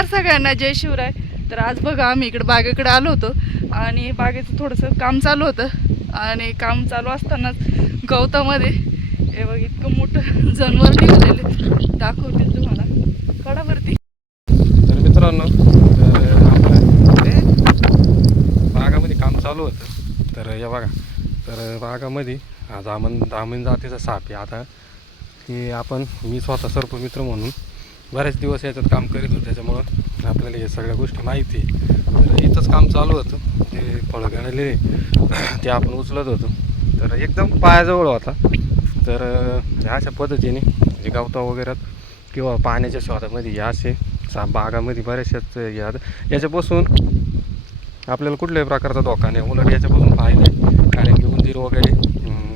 नमस्कार सगळ्यांना, जय शिवराय. तर आज बघा आम्ही इकडे बागेकडे आलो होतो आणि बागेचं थोडंसं काम चालू होतं आणि काम चालू असतानाच गवतामध्ये हे बघ इतकं मोठं जनावर निघालेले, दाखवते तुम्हाला कडावरती. तर मित्रांनो, बागामध्ये काम चालू होतं. तर या बघा, तर बागामध्ये हा दामण जातीचा साप आहे. आता की मी स्वतः सर्पमित्र म्हणून बरेच दिवस याच्यात काम करीत होतो, त्याच्यामुळं आपल्याला हे सगळ्या गोष्टी माहिती आहे. तर इथंच काम चालू होतं, जे फळं गळलेले ते आपण उचलत होतो. तर एकदम पायाजवळ होता. तर अशा पद्धतीने म्हणजे गवता वगैरे किंवा पाण्याच्या शोधामध्ये या असे बागामध्ये बऱ्याचशाच याच्यापासून आपल्याला कुठल्याही प्रकारचा धोका नाही, उलट याच्यापासून फायदा आहे. कारण की उंदीर वगैरे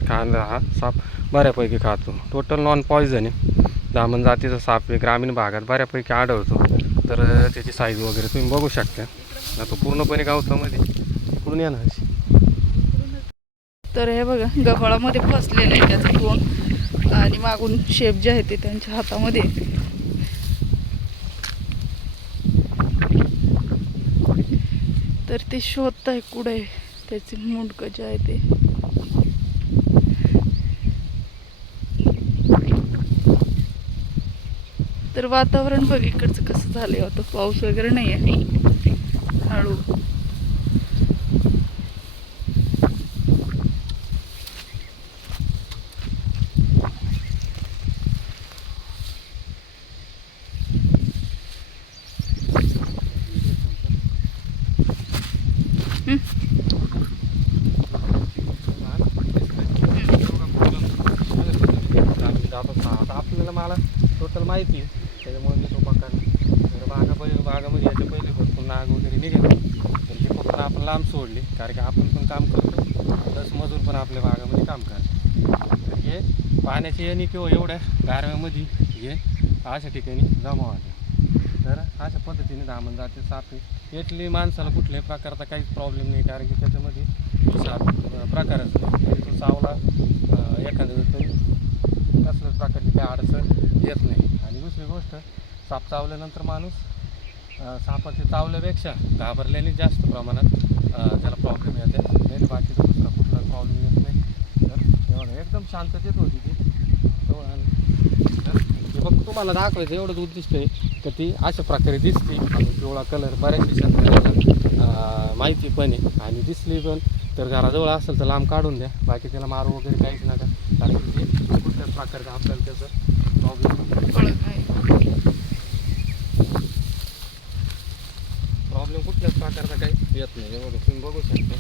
खायला हा साप बऱ्यापैकी खातो. टोटल नॉन पॉयझन आहे. दामण जातीचा साप आहे, ग्रामीण भागात बऱ्यापैकी आढळतो. तर त्याची साईज वगैरे तुम्ही बघू शकता. आता पूर्णपणे गवतामध्ये इकडून येणार. तर हे बघा गव्हाळामध्ये फसलेलं आहे त्याचं तोंड आणि मागून शेप जे आहे ते त्यांच्या हातामध्ये. तर ते शोधताय कुठे त्याचे मुंडकं जे आहे ते. तर वातावरण बघ इकडचं कसं झालंय, आता पाऊस वगैरे नाही आहे, हळू. आपल्याला मला टोटल माहिती आहे, त्याच्यामुळे मी तो पकडला. तर बागामध्ये याच्या पहिले भरपूर नाग वगैरे निघाले. तर ते फक्त आपण लांब सोडले, कारण की आपण पण काम करतो प्लस मजूर पण आपल्या बागामध्ये काम करतो. तर हे पाण्याची येणी किंवा एवढ्या गारव्यामध्ये हे अशा ठिकाणी जमा होते. तर अशा पद्धतीने दामण जाते साप आहे. इथली माणसाला कुठल्याही प्रकारचा काहीच प्रॉब्लेम नाही, कारण की त्याच्यामध्ये साप प्रकारच नाही. तो चावला एखाद्या तरी कसल्याच प्रकारची काही अडचण येत नाही. आणि दुसरी गोष्ट, साप चावल्यानंतर माणूस सापाचे चावल्यापेक्षा घाबरल्याने जास्त प्रमाणात त्याला प्रॉब्लेम येते. नाही बाकीचा दुसरा कुठला प्रॉब्लेम येत नाही. तर तेव्हा एकदम शांततेत होती ती. तर हे फक्त तुम्हाला दाखवायचं एवढंच उद्दिष्ट आहे तर ती अशा प्रकारे दिसते. आणि पिवळा कलर बऱ्याच शेतकऱ्याला माहिती पण आहे. आणि दिसली पण तर घराजवळ असेल तर लांब काढून द्या, बाकी त्याला मारू वगैरे काहीच नका, कारण की ते कुठल्याच प्रकारचं आपल्याला त्याचं प्रॉब्लेम कुठल्याच प्रकारचा काही येत नाही. एवढं तुम्ही बघू शकता.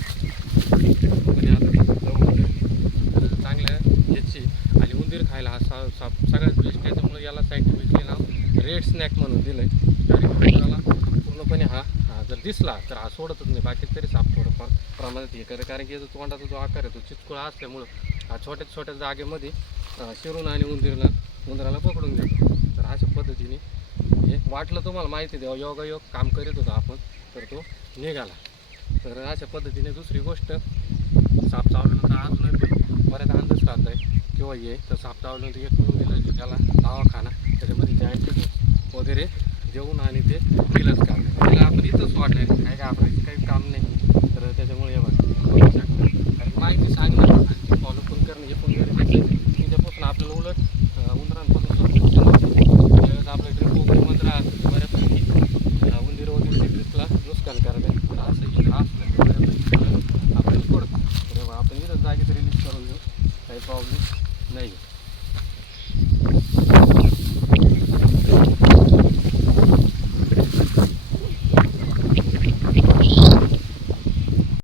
चांगल्या याची आणि उंदीर खायला हा साप सगळ्यात बेस्ट. त्याच्यामुळे याला सायंटिफिकली नाव रेड स्नॅक म्हणून दिलं आहे. कारण उंदराला पूर्णपणे हा जर दिसला तर हा सोडतच नाही, बाकी तरी साप थोडंफार प्रमाणात हे करे, कारण की याचा तोंडाचा जो आकार आहे तो चिचकुळा असल्यामुळं हा छोट्या छोट्या जागेमध्ये शिरून आणि उंदराला पकडून घेतो. तर अशा पद्धतीने हे वाटलं तुम्हाला माहिती द्यावं, योगायोग काम करीत होतो आपण, तर तो निघाला. तर अशा पद्धतीने दुसरी गोष्ट, साप चावल्यानंतर अजून पण बऱ्याच अंधश्रद्धा आहे किंवा हे तर साप चावल्यानंतर एक मिळून दिलं की त्याला दवाखाना, त्याच्यामध्ये ते अँटीबायोटिक वगैरे जेवून आणि ते दिलंच काम. त्याला आपण इथंच वाटलं काय का आपल्याला काही काम नाही. तर त्याच्यामुळे हे बघू शकतो, कारण माहिती सांगणं आणि फॉलो पण करणं हे पण गरजेचं आहे. त्याच्यापासून आपल्याला उलट उंदरांपासून त्यावेळेस आपल्या ड्रिप वगैरे मंत्र असतं बऱ्यापैकी उंदीर वगैरे ड्रिपला नुकसान करायला. तर असं असलं बऱ्यापैकी आपल्याला पडतं. तर आपण इथंच जागेत रिलीज करून घेऊ, काही प्रॉब्लेम नाही.